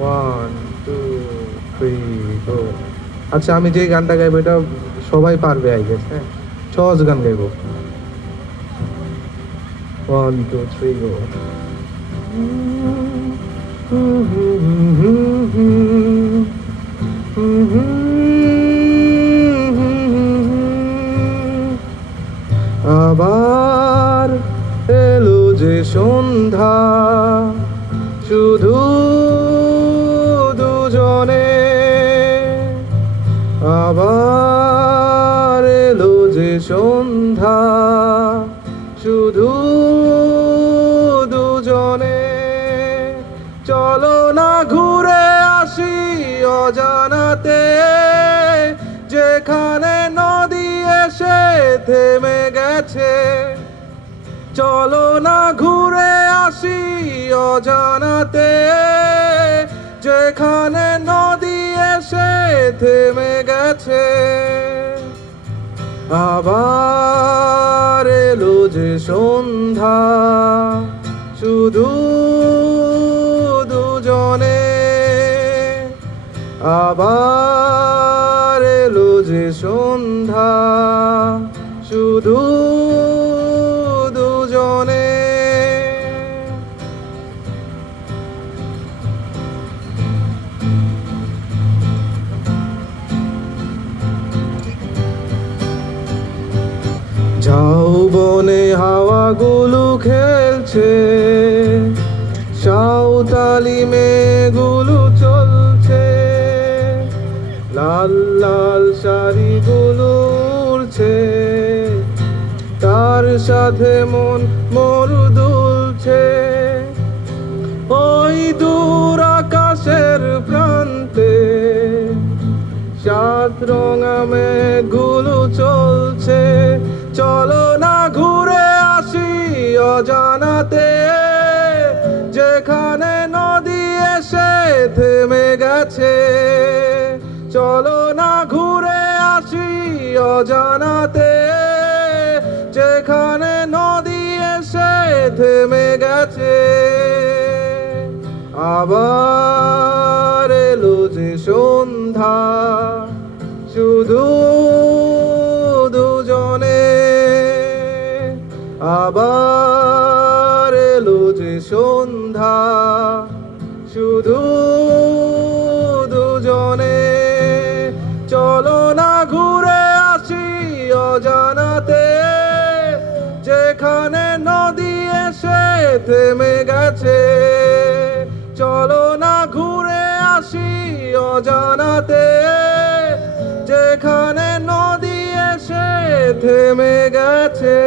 One two three গো। আচ্ছা, আমি যে গানটা গাইবো এটা সবাই পারবে আই গেস। হ্যাঁ, সহজ গান গাইবো। One two three go. আবার এলো যে সন্ধ্যা, শুধু দুজনে। আবার এলো যে সন্ধ্যা, শুধু দুজনে। চলো না ঘুরে আসি অজানাতে, যেখানে নদী এসে থেমে গেছে। চলো না ঘুরে আসি অজানাতে, যেখানে নদী এসে থেমে গেছে। আবার এলো যে সন্ধ্যা, শুধু দুজনে। আবার এলো যে সন্ধ্যা, শুধু দুজনে। ঝাউবনে হাওয়াগুলো খেলছে, সাঁওতালি মেয়েগুলো চলছে, লাল লাল শাড়িগুলো উড়ছে, তার সাথে মন মোর দুলছে। ওই দূর আকাশের প্রান্তে সাত রঙা মেঘগুলো চলছে। চলো না ঘুরে আসি অজানাতে, যেখানে নদী এসে থেমে গেছে। চলো না ঘুরে আসি অজানাতে, যেখানে নদী এসে থেমে গেছে। আবার এলো যে সন্ধ্যা, শুধু দুজনে। আবার এলো যে সন্ধ্যা, শুধু দুজনে। চলো না ঘুরে আসি অজানাতে, যেখানে নদী এসে থেমে গেছে। চলো না ঘুরে আসি অজানাতে, যেখানে নদী এসে থেমে গেছে।